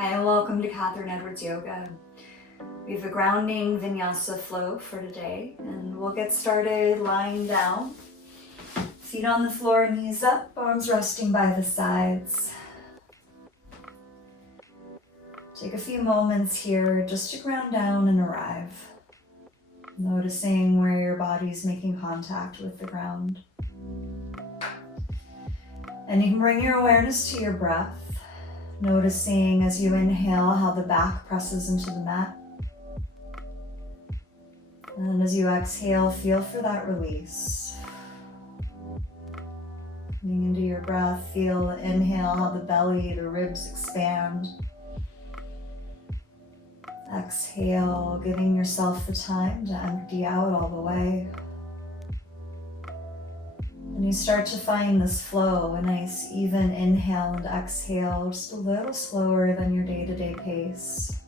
Hi, and welcome to Katherine Edwards Yoga. We have a grounding Vinyasa Flow for today, and we'll get started lying down. Feet on the floor, knees up, arms resting by the sides. Take a few moments here just to ground down and arrive. Noticing where your body's making contact with the ground. And you can bring your awareness to your breath. Noticing as you inhale how the back presses into the mat. And as you exhale, feel for that release. Coming into your breath, feel inhale how the belly, the ribs expand. Exhale, giving yourself the time to empty out all the way. And you start to find this flow, a nice even inhale and exhale, just a little slower than your day-to-day pace.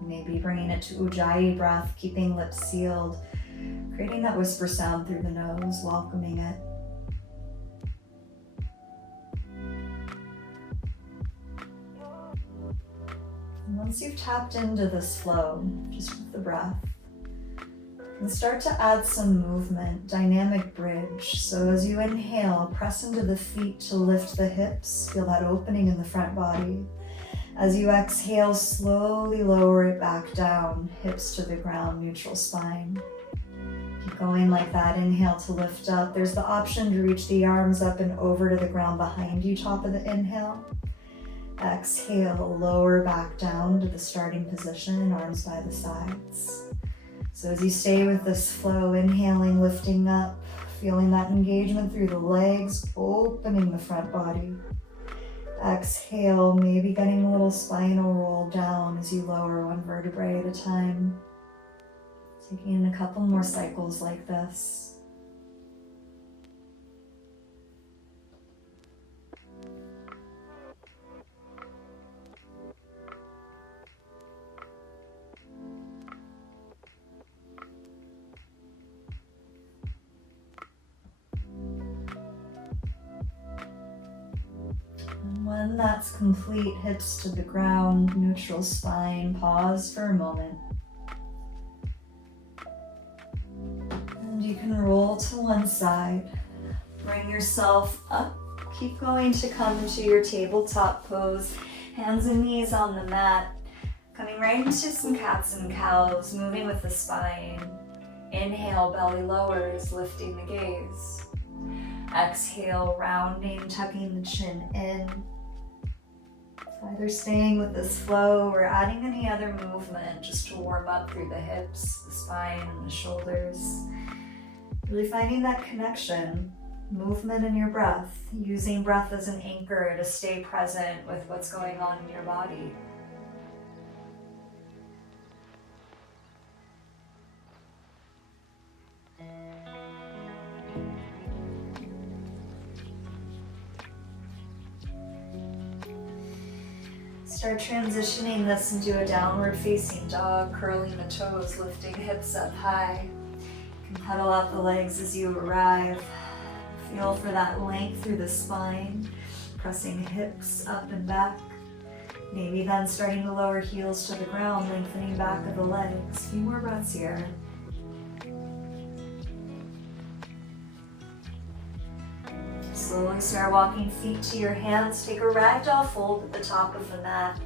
Maybe bringing it to Ujjayi breath, keeping lips sealed, creating that whisper sound through the nose, welcoming it. And once you've tapped into this flow, just with the breath, and start to add some movement, dynamic bridge. So as you inhale, press into the feet to lift the hips, feel that opening in the front body. As you exhale, slowly lower it back down, hips to the ground, neutral spine. Keep going like that, inhale to lift up. There's the option to reach the arms up and over to the ground behind you, top of the inhale. Exhale, lower back down to the starting position, arms by the sides. So as you stay with this flow, inhaling, lifting up, feeling that engagement through the legs, opening the front body. Exhale, maybe getting a little spinal roll down as you lower one vertebrae at a time. Taking in a couple more cycles like this. When that's complete, hips to the ground, neutral spine, pause for a moment. And you can roll to one side. Bring yourself up. Keep going to come into your tabletop pose. Hands and knees on the mat. Coming right into some cats and cows, moving with the spine. Inhale, belly lowers, lifting the gaze. Exhale, rounding, tucking the chin in. Either staying with this flow or adding any other movement just to warm up through the hips, the spine, and the shoulders. Really finding that connection, movement in your breath, using breath as an anchor to stay present with what's going on in your body. Start transitioning this into a downward facing dog, curling the toes, lifting hips up high. You can pedal out the legs as you arrive. Feel for that length through the spine, pressing hips up and back. Maybe then starting to lower heels to the ground, lengthening back of the legs. A few more breaths here. Slowly start walking feet to your hands. Take a ragdoll fold at the top of the mat.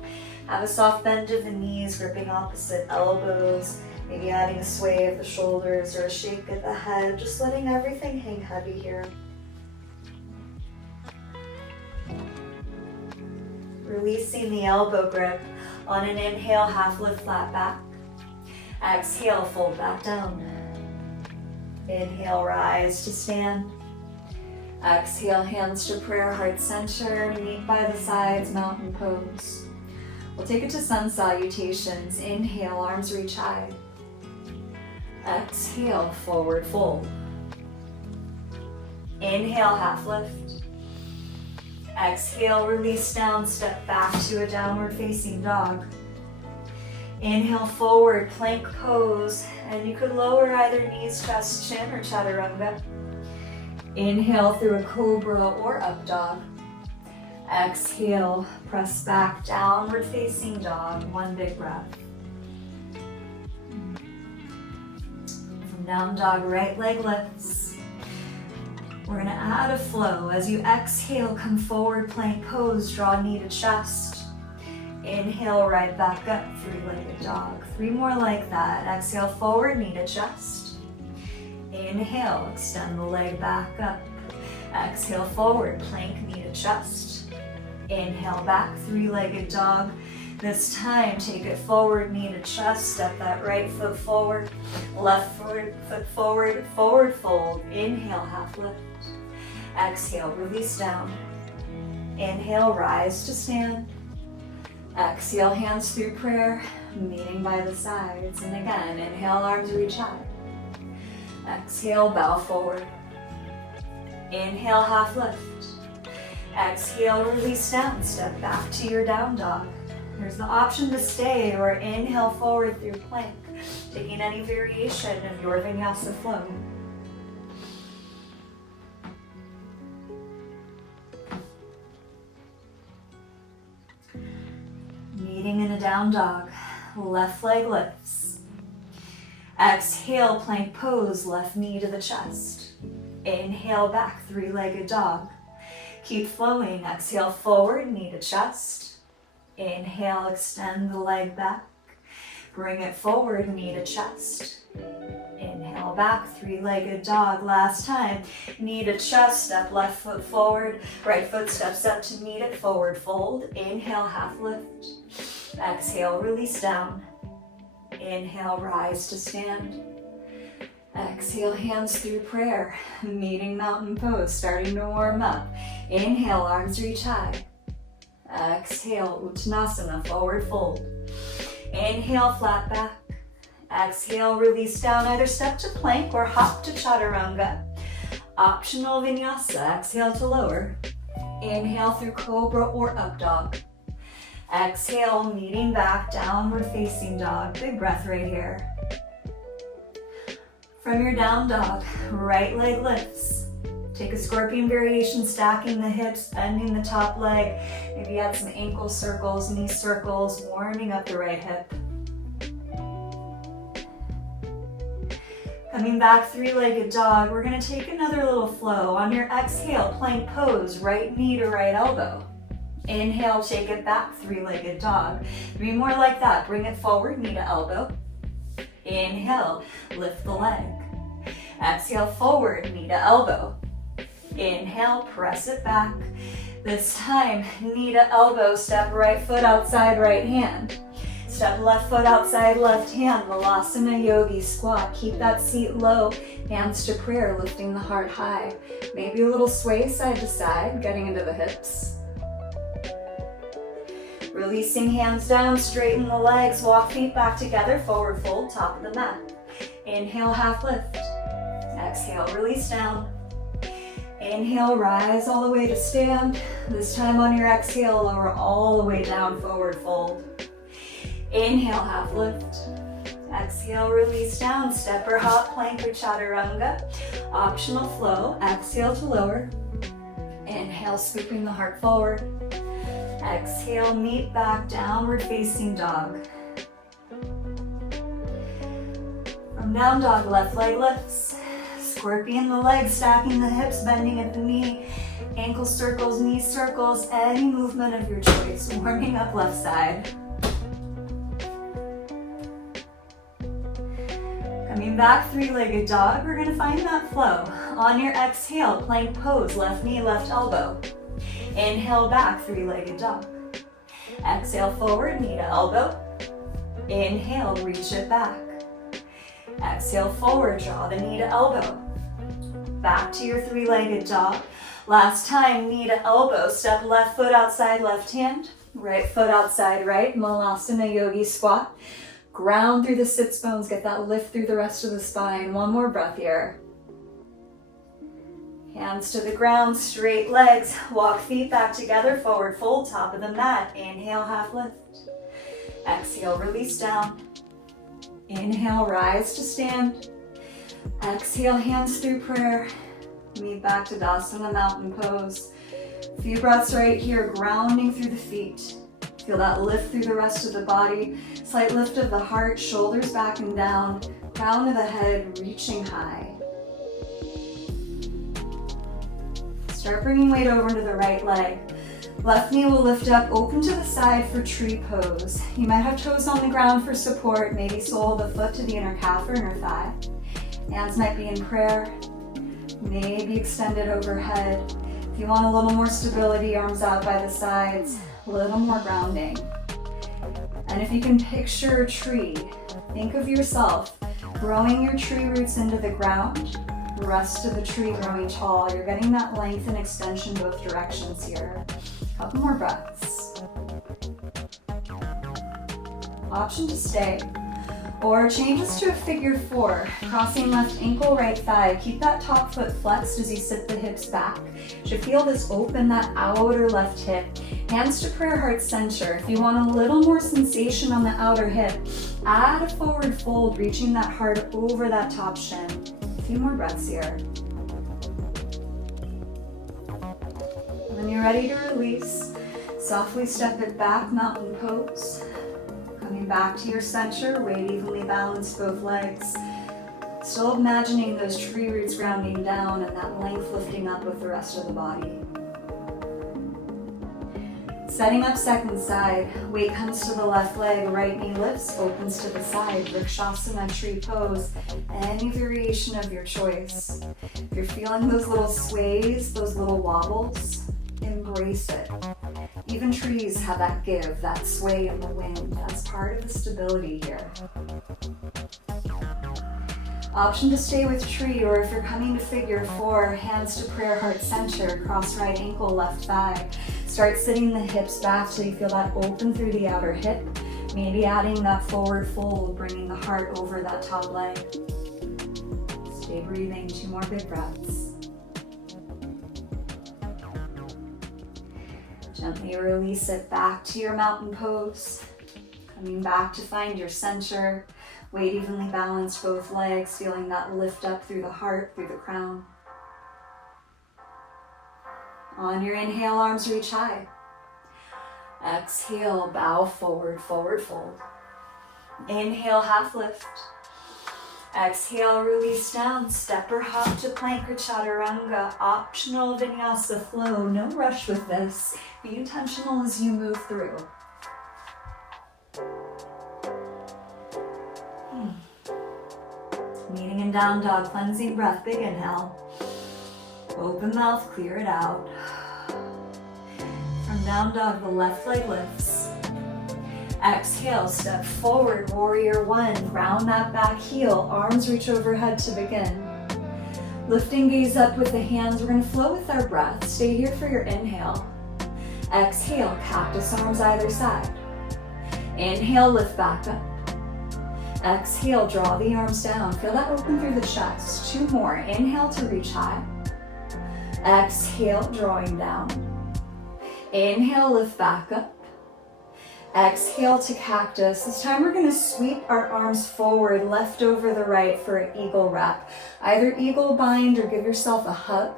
Have a soft bend of the knees, gripping opposite elbows. Maybe adding a sway of the shoulders or a shake at the head. Just letting everything hang heavy here. Releasing the elbow grip. On an inhale, half lift, flat back. Exhale, fold back down. Inhale, rise to stand. Exhale, hands to prayer, heart center, meet by the sides, mountain pose. We'll take it to sun salutations. Inhale, arms reach high. Exhale, forward fold. Inhale, half lift. Exhale, release down, step back to a downward facing dog. Inhale, forward, plank pose, and you could lower either knees, chest, chin, or chaturanga. Inhale through a cobra or up dog. Exhale, press back, downward facing dog, one big breath. From down dog, right leg lifts. We're gonna add a flow. As you exhale, come forward, plank pose, draw knee to chest. Inhale, right back up, three-legged dog. 3 more like that. Exhale, forward, knee to chest. Inhale, extend the leg back up. Exhale, forward, plank, knee to chest. Inhale, back, three-legged dog. This time, take it forward, knee to chest. Step that right foot forward, left foot forward, forward fold. Inhale, half lift. Exhale, release down. Inhale, rise to stand. Exhale, hands through prayer, meeting by the sides. And again, inhale, arms reach high. Exhale, bow forward. Inhale, half lift. Exhale, release down, step back to your down dog. There's the option to stay or inhale forward through plank, taking any variation of your Vinyasa Flow. Meeting in a down dog, left leg lifts. Exhale, plank pose, left knee to the chest. Inhale, back, three-legged dog. Keep flowing. Exhale, forward, knee to chest. Inhale, extend the leg back. Bring it forward, knee to chest. Inhale, back, three-legged dog. Last time, knee to chest, step left foot forward. Right foot steps up to meet it, forward fold. Inhale, half lift. Exhale, release down. Inhale, rise to stand. Exhale, hands through prayer, meeting mountain pose, starting to warm up. Inhale, arms reach high. Exhale, Uttanasana, forward fold. Inhale, flat back. Exhale, release down, either step to plank or hop to chaturanga. Optional vinyasa, exhale to lower. Inhale through cobra or up dog. Exhale, meeting back, downward facing dog. Big breath right here. From your down dog, right leg lifts. Take a scorpion variation, stacking the hips, bending the top leg. Maybe add some ankle circles, knee circles, warming up the right hip. Coming back, three-legged dog. We're gonna take another little flow. On your exhale, plank pose, right knee to right elbow. Inhale, take it back, three-legged dog. 3 more like that. Bring it forward, knee to elbow. Inhale, lift the leg. Exhale, forward, knee to elbow. Inhale, press it back. This time, knee to elbow, step right foot outside right hand. Step left foot outside left hand, Vinyasa Yogi squat. Keep that seat low, hands to prayer, lifting the heart high. Maybe a little sway side to side, getting into the hips. Releasing hands down, straighten the legs, walk feet back together, forward fold, top of the mat. Inhale, half lift. Exhale, release down. Inhale, rise all the way to stand. This time on your exhale, lower all the way down, forward fold. Inhale, half lift. Exhale, release down, step or hop, plank or chaturanga. Optional flow, exhale to lower. Inhale, scooping the heart forward. Exhale, meet back, downward facing dog. From down dog, left leg lifts. Scorpion the legs, stacking the hips, bending at the knee. Ankle circles, knee circles, any movement of your choice. Warming up left side. Coming back, three-legged dog. We're gonna find that flow. On your exhale, plank pose, left knee, left elbow. Inhale back, three-legged dog. Exhale forward, knee to elbow. Inhale, reach it back. Exhale forward, draw the knee to elbow. Back to your three-legged dog. Last time, knee to elbow, step left foot outside left hand, right foot outside right, Vinyasa Yogi squat. Ground through the sits bones, get that lift through the rest of the spine. 1 more breath here. Hands to the ground, straight legs, walk feet back together, forward fold, top of the mat. Inhale, half lift. Exhale, release down. Inhale, rise to stand. Exhale, hands through prayer. Meet back to Dasana, mountain pose. A few breaths right here, grounding through the feet. Feel that lift through the rest of the body. Slight lift of the heart, shoulders back and down, crown of the head reaching high. Start bringing weight over to the right leg. Left knee will lift up, open to the side for tree pose. You might have toes on the ground for support, maybe sole the foot to the inner calf or inner thigh. Hands might be in prayer, maybe extended overhead. If you want a little more stability, arms out by the sides, a little more grounding. And if you can picture a tree, think of yourself growing your tree roots into the ground, the rest of the tree growing tall. You're getting that length and extension both directions here. Couple more breaths. Option to stay. Or changes to a figure four. Crossing left ankle, right thigh. Keep that top foot flexed as you sit the hips back. You should feel this open, that outer left hip. Hands to prayer heart center. If you want a little more sensation on the outer hip, add a forward fold, reaching that heart over that top shin. A few more breaths here. When you're ready to release, softly step it back, mountain pose. Coming back to your center, weight evenly balanced both legs. Still imagining those tree roots grounding down and that length lifting up with the rest of the body. Setting up second side, weight comes to the left leg, right knee lifts, opens to the side, Vrikshasana tree pose, any variation of your choice. If you're feeling those little sways, those little wobbles, embrace it. Even trees have that give, that sway in the wind. That's part of the stability here. Option to stay with tree, or if you're coming to figure four, hands to prayer heart center, cross right ankle, left thigh. Start sitting the hips back till you feel that open through the outer hip. Maybe adding that forward fold, bringing the heart over that top leg. Stay breathing, 2 more big breaths. Gently release it back to your mountain pose. Coming back to find your center. Weight evenly balanced both legs, feeling that lift up through the heart, through the crown. On your inhale, arms reach high. Exhale, bow forward, forward fold. Inhale, half lift. Exhale, release down, step or hop to plank or chaturanga. Optional Vinyasa Flow, no rush with this. Be intentional as you move through. Meeting in down dog, cleansing breath, big inhale. Open mouth, clear it out. From down dog, the left leg lifts. Exhale, step forward, warrior one. Round that back heel, arms reach overhead to begin. Lifting gaze up with the hands, we're gonna flow with our breath. Stay here for your inhale. Exhale, cactus arms either side. Inhale, lift back up. Exhale, draw the arms down. Feel that open through the chest. 2 more. Inhale to reach high. Exhale, drawing down. Inhale, lift back up. Exhale to cactus. This time we're gonna sweep our arms forward, left over the right for an eagle wrap. Either eagle bind or give yourself a hug.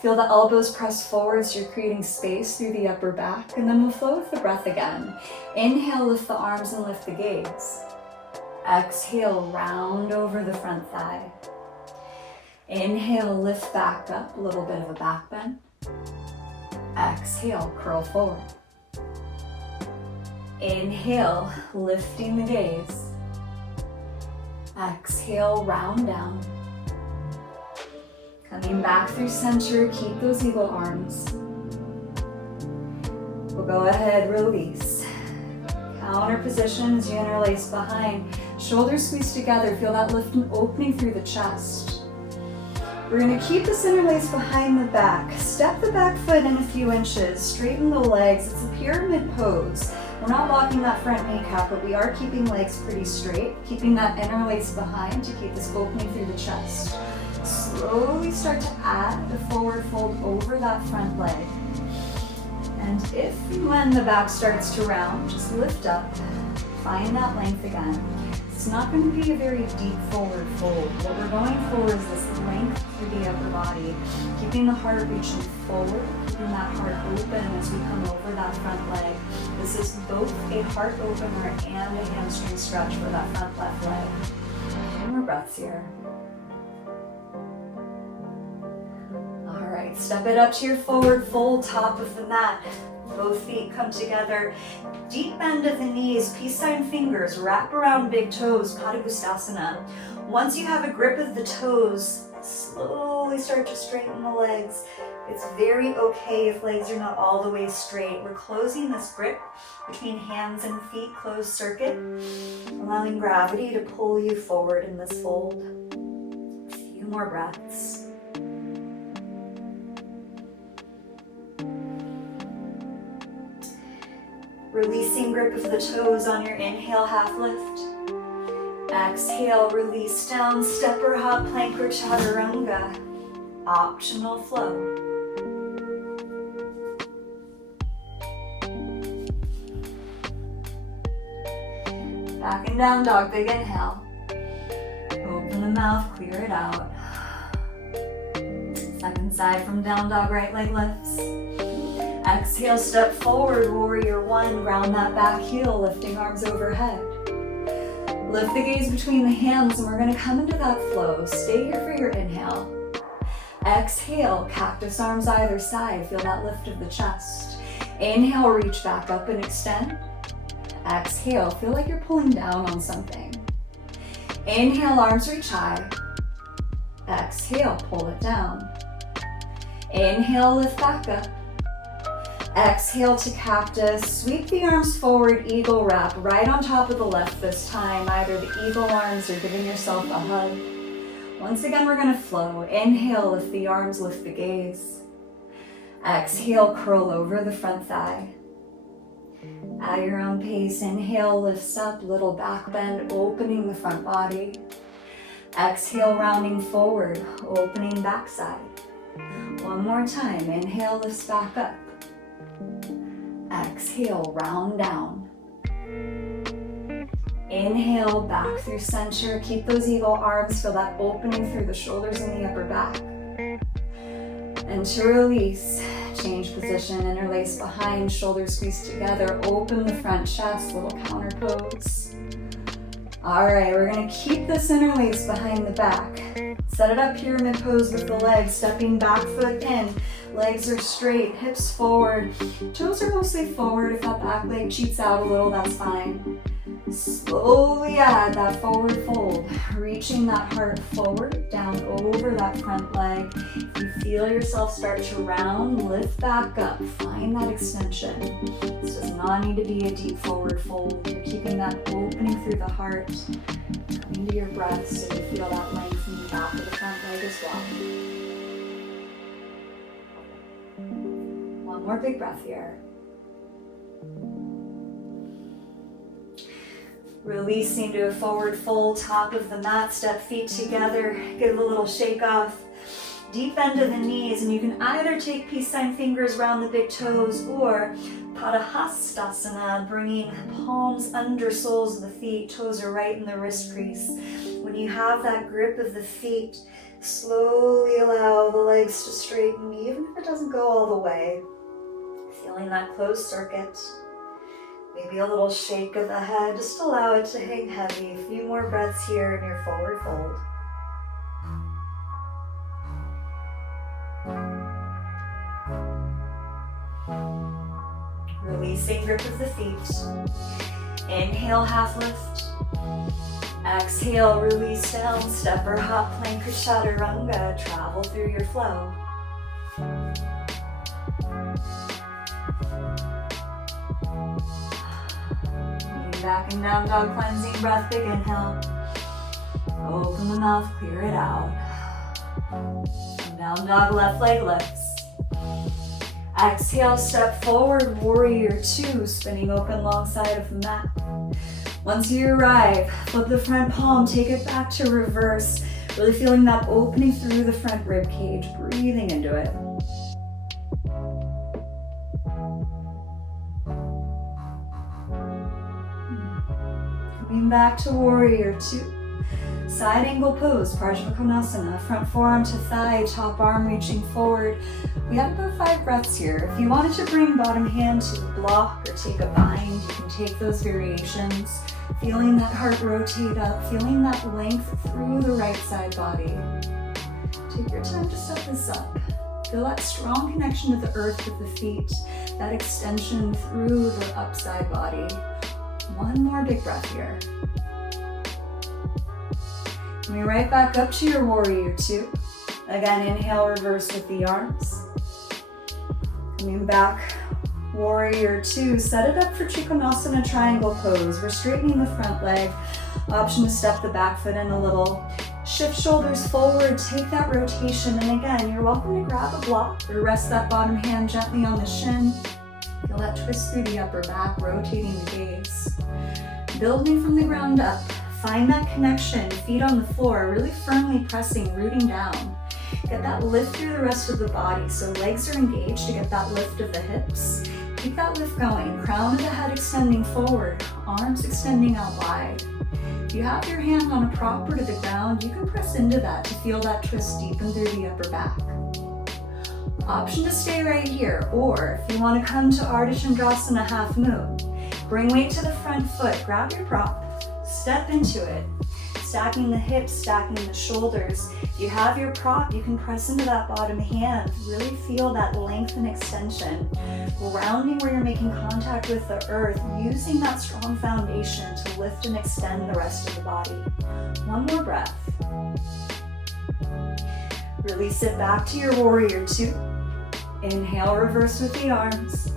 Feel the elbows press forward so you're creating space through the upper back, and then we'll flow with the breath again. Inhale, lift the arms and lift the gaze. Exhale, round over the front thigh. Inhale, lift back up, a little bit of a back bend. Exhale, curl forward. Inhale, lifting the gaze. Exhale, round down. Coming back through center, keep those eagle arms. We'll go ahead, release. Counter position as you interlace behind. Shoulders squeeze together, feel that lift and opening through the chest. We're gonna keep this interlace behind the back. Step the back foot in a few inches, straighten the legs. It's a pyramid pose. We're not locking that front kneecap, but we are keeping legs pretty straight, keeping that interlace behind to keep this opening through the chest. Slowly start to add the forward fold over that front leg. And if and when the back starts to round, just lift up, find that length again. It's not going to be a very deep forward fold. What we're going for is this length through the upper body, keeping the heart reaching forward, keeping that heart open as we come over that front leg. This is both a heart opener and a hamstring stretch for that front left leg. 2 more breaths here. All right, step it up to your forward fold, top of the mat. Both feet come together. Deep bend of the knees, peace sign fingers, wrap around big toes, Padangusthasana. Once you have a grip of the toes, slowly start to straighten the legs. It's very okay if legs are not all the way straight. We're closing this grip between hands and feet, closed circuit, allowing gravity to pull you forward in this fold. A few more breaths. Releasing grip of the toes on your inhale, half lift. Exhale, release down, step or hop, plank or chaturanga. Optional flow. Back and down dog, big inhale. Open the mouth, clear it out. Second side from down dog, right leg lifts. Exhale, step forward, warrior 1, ground that back heel, lifting arms overhead. Lift the gaze between the hands and we're gonna come into that flow. Stay here for your inhale. Exhale, cactus arms either side, feel that lift of the chest. Inhale, reach back up and extend. Exhale, feel like you're pulling down on something. Inhale, arms reach high. Exhale, pull it down. Inhale, lift back up. Exhale to cactus, sweep the arms forward, eagle wrap, right on top of the left this time, either the eagle arms or giving yourself a hug. Once again, we're gonna flow. Inhale, lift the arms, lift the gaze. Exhale, curl over the front thigh. At your own pace, inhale, lifts up, little back bend, opening the front body. Exhale, rounding forward, opening backside. One more time, inhale, lifts back up. Exhale, round down. Inhale, back through center. Keep those eagle arms, feel that opening through the shoulders and the upper back. And to release, change position, interlace behind, shoulders squeeze together, open the front chest, little counter pose. All right, we're gonna keep this interlace behind the back. Set it up, pyramid pose with the legs, stepping back foot in. Legs are straight, hips forward. Toes are mostly forward. If that back leg cheats out a little, that's fine. Slowly add that forward fold, reaching that heart forward, down over that front leg. If you feel yourself start to round, lift back up, find that extension. This does not need to be a deep forward fold. You're keeping that opening through the heart, coming to your breath so you feel that length in the back of the front leg as well. One more big breath here. Releasing to a forward fold, top of the mat, step feet together, give a little shake off. Deep bend of the knees, and you can either take peace sign fingers around the big toes or Padangusthasana, bringing palms under soles of the feet, toes are right in the wrist crease. When you have that grip of the feet, slowly allow the legs to straighten, even if it doesn't go all the way. Feeling that closed circuit. Maybe a little shake of the head, just allow it to hang heavy. A few more breaths here in your forward fold. Releasing grip of the feet. Inhale, half lift. Exhale, release down, step or hop, plank or chaturanga. Travel through your flow. Back and down dog, cleansing breath, big inhale. Open the mouth, clear it out. Down dog, left leg lifts. Exhale, step forward, warrior 2, spinning open long side of the mat. Once you arrive, flip the front palm, take it back to reverse. Really feeling that opening through the front rib cage, breathing into it. Coming back to warrior two. Side angle pose, Prajnakonasana, front forearm to thigh, top arm reaching forward. We have about 5 breaths here. If you wanted to bring bottom hand to a block or take a bind, you can take those variations. Feeling that heart rotate up, feeling that length through the right side body. Take your time to set this up. Feel that strong connection to the earth with the feet, that extension through the upside body. One more big breath here. Coming right back up to your warrior two. Again, inhale, reverse with the arms. Coming back, warrior two. Set it up for Trikonasana triangle pose. We're straightening the front leg. Option to step the back foot in a little. Shift shoulders forward, take that rotation. And again, you're welcome to grab a block or rest that bottom hand gently on the shin. Feel that twist through the upper back, rotating the gaze. Building from the ground up. Find that connection, feet on the floor, really firmly pressing, rooting down. Get that lift through the rest of the body. So legs are engaged to get that lift of the hips. Keep that lift going. Crown of the head extending forward, arms extending out wide. If you have your hand on a prop or to the ground, you can press into that to feel that twist deepen through the upper back. Option to stay right here, or if you want to come to Ardha Chandrasana half moon, bring weight to the front foot, grab your prop, step into it, stacking the hips, stacking the shoulders. If you have your prop, you can press into that bottom hand, really feel that length and extension, rounding where you're making contact with the earth, using that strong foundation to lift and extend the rest of the body. One more breath. Release it back to your warrior two. Inhale, reverse with the arms.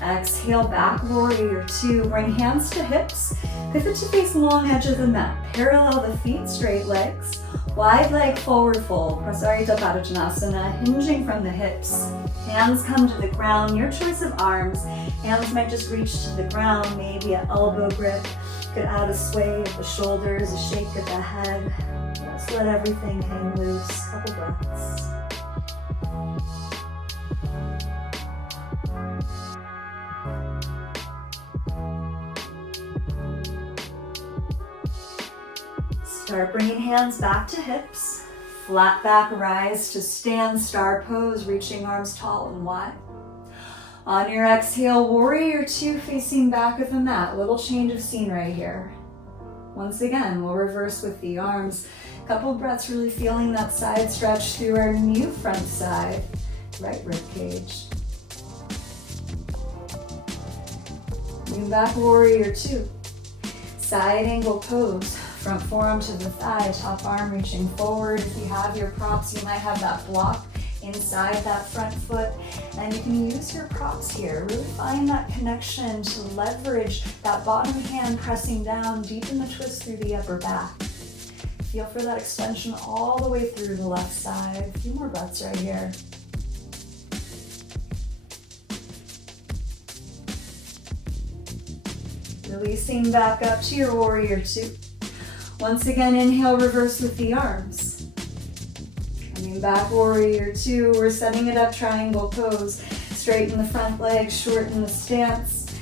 Exhale, back, warrior two. Bring hands to hips. Pivot to face long edge of the mat. Parallel the feet, straight legs. Wide leg forward fold. Prasarita Padottanasana, hinging from the hips. Hands come to the ground. Your choice of arms. Hands might just reach to the ground, maybe an elbow grip. You could add a sway of the shoulders, a shake of the head. Just let everything hang loose. Couple breaths. Start bringing hands back to hips. Flat back rise to stand, star pose, reaching arms tall and wide. On your exhale, warrior two facing back of the mat. Little change of scene right here. Once again, we'll reverse with the arms. Couple breaths, really feeling that side stretch through our new front side, right rib cage. Bring back warrior two. Side angle pose. Front forearm to the thigh, top arm reaching forward. If you have your props, you might have that block inside that front foot. And you can use your props here. Really find that connection to leverage that bottom hand pressing down, deepen the twist through the upper back. Feel for that extension all the way through the left side. A few more breaths right here. Releasing back up to your warrior two. Once again, inhale, reverse with the arms. Coming back, warrior two. We're setting it up, triangle pose. Straighten the front leg, shorten the stance.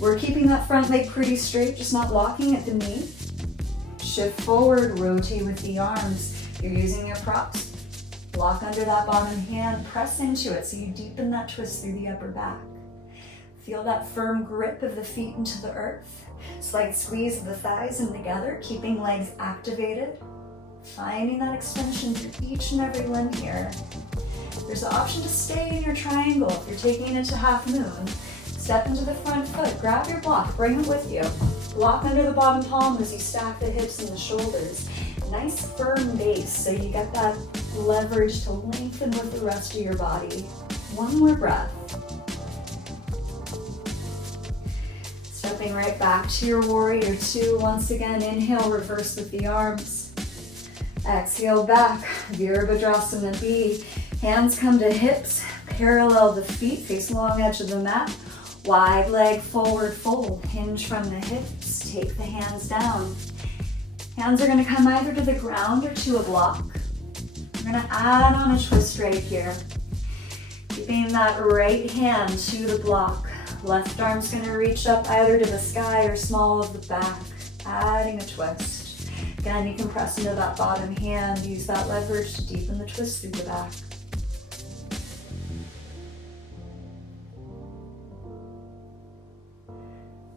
We're keeping that front leg pretty straight, just not locking at the knee. Shift forward, rotate with the arms. You're using your props. Block under that bottom hand, press into it so you deepen that twist through the upper back. Feel that firm grip of the feet into the earth. Slight squeeze of the thighs in together, keeping legs activated. Finding that extension through each and every limb here. There's the option to stay in your triangle if you're taking it to half moon. Step into the front foot, grab your block, bring it with you. Block under the bottom palm as you stack the hips and the shoulders. Nice firm base so you get that leverage to lengthen with the rest of your body. One more breath. Stepping right back to your warrior two. Once again, inhale, reverse with the arms. Exhale back, Virabhadrasana B. Hands come to hips, parallel the feet, face long edge of the mat. Wide leg forward fold, hinge from the hips, take the hands down. Hands are gonna come either to the ground or to a block. We're gonna add on a twist right here. Keeping that right hand to the block. Left arm's gonna reach up either to the sky or small of the back, adding a twist. Again, you can press into that bottom hand, use that leverage to deepen the twist through the back.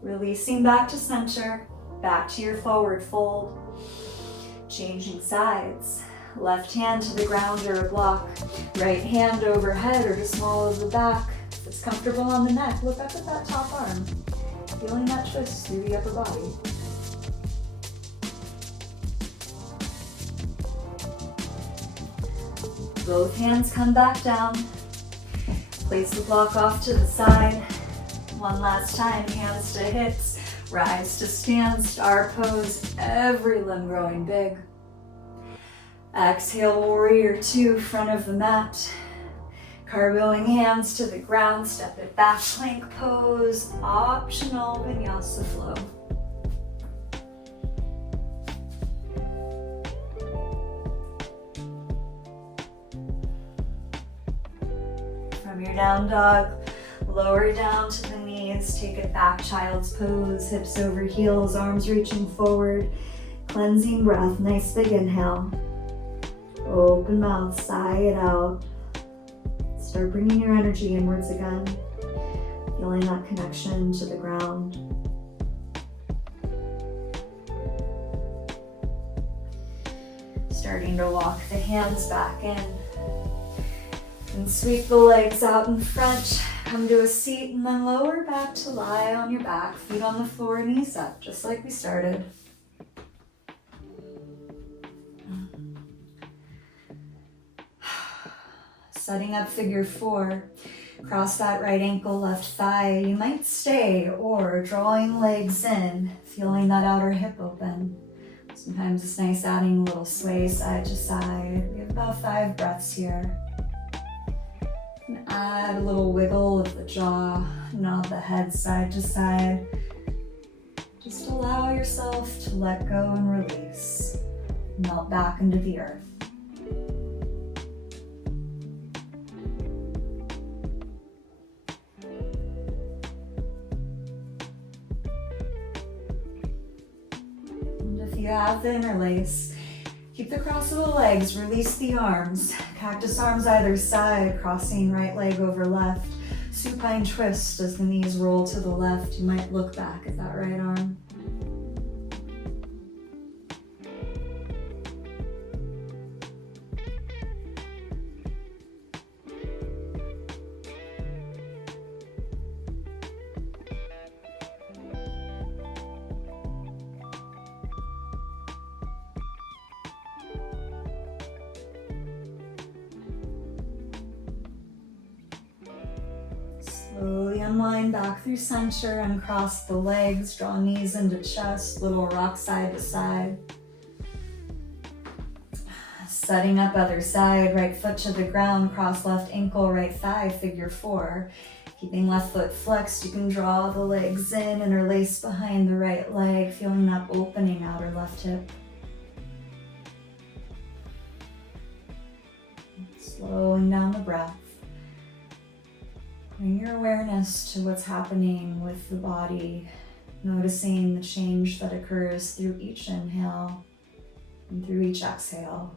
Releasing back to center, back to your forward fold. Changing sides. Left hand to the ground or a block. Right hand overhead or to small of the back. If it's comfortable on the neck, look up at that top arm. Feeling that twist through the upper body. Both hands come back down. Place the block off to the side. One last time, hands to hips. Rise to stand, star pose, every limb growing big. Exhale, warrior two, front of the mat. Carboing hands to the ground, step it back, plank pose, optional Vinyasa Flow. From your down dog, lower down to the knees, take it back, child's pose, hips over heels, arms reaching forward, cleansing breath, nice big inhale. Open mouth, sigh it out. Start bringing your energy inwards again, feeling that connection to the ground. Starting to walk the hands back in. And sweep the legs out in front. Come to a seat and then lower back to lie on your back. Feet on the floor, knees up, just like we started. Setting up figure four. Cross that right ankle, left thigh. You might stay or drawing legs in, feeling that outer hip open. Sometimes it's nice adding a little sway side to side. We have about 5 breaths here. And add a little wiggle of the jaw, nod the head side to side. Just allow yourself to let go and release. Melt back into the earth. And if you have the interlace, keep the cross of the legs, release the arms. Cactus arms either side, crossing right leg over left. Supine twist as the knees roll to the left. You might look back at that right arm. Slowly unwind back through center, uncross the legs, draw knees into chest, little rock side to side. Setting up other side, right foot to the ground, cross left ankle, right thigh, figure four. Keeping left foot flexed, you can draw the legs in, interlace behind the right leg, feeling that opening outer left hip. Slowing down the breath. Bring your awareness to what's happening with the body, noticing the change that occurs through each inhale and through each exhale.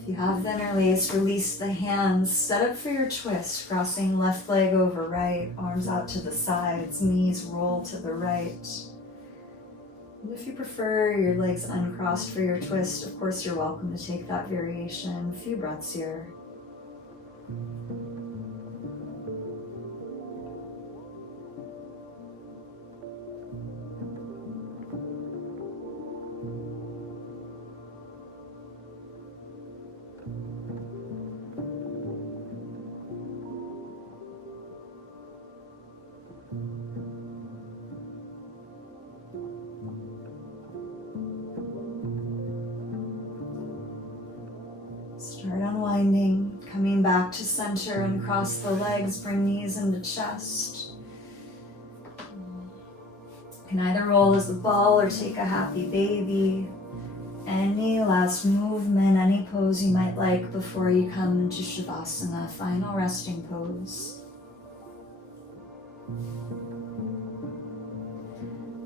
If you have the interlace, release the hands, set up for your twist, crossing left leg over right, arms out to the sides, knees roll to the right. And if you prefer your legs uncrossed for your twist, of course you're welcome to take that variation. A few breaths here. Start unwinding, coming back to center and cross the legs, bring knees into chest. You can either roll as a ball or take a happy baby. Any last movement, any pose you might like before you come into Shavasana, final resting pose.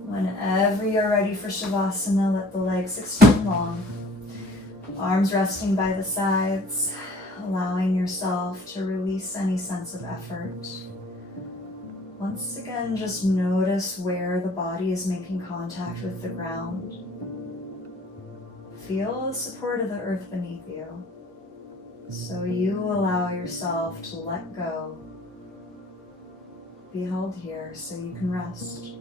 Whenever you're ready for Shavasana, let the legs extend long. Arms resting by the sides, allowing yourself to release any sense of effort. Once again, just notice where the body is making contact with the ground. Feel the support of the earth beneath you. So you allow yourself to let go. Be held here so you can rest.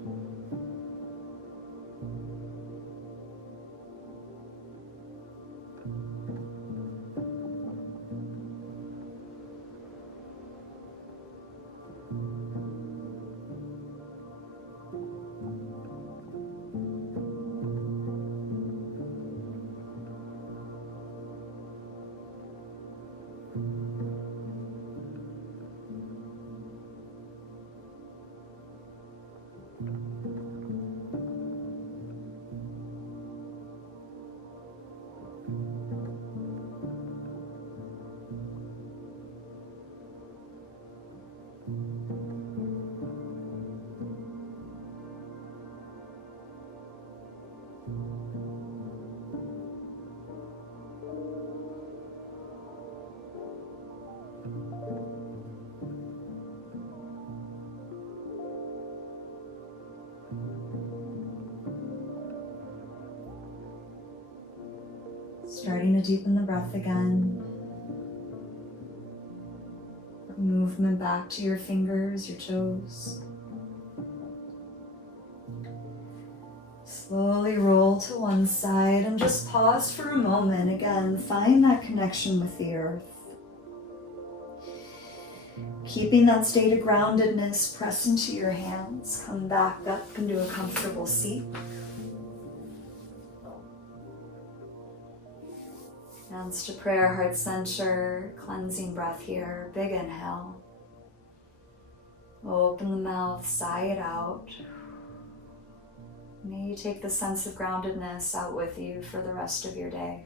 Starting to deepen the breath again. Movement back to your fingers, your toes. Slowly roll to one side and just pause for a moment. Again, find that connection with the earth. Keeping that state of groundedness, press into your hands. Come back up into a comfortable seat. Hands to prayer, heart center, cleansing breath here. Big inhale. Open the mouth, sigh it out. May you take the sense of groundedness out with you for the rest of your day.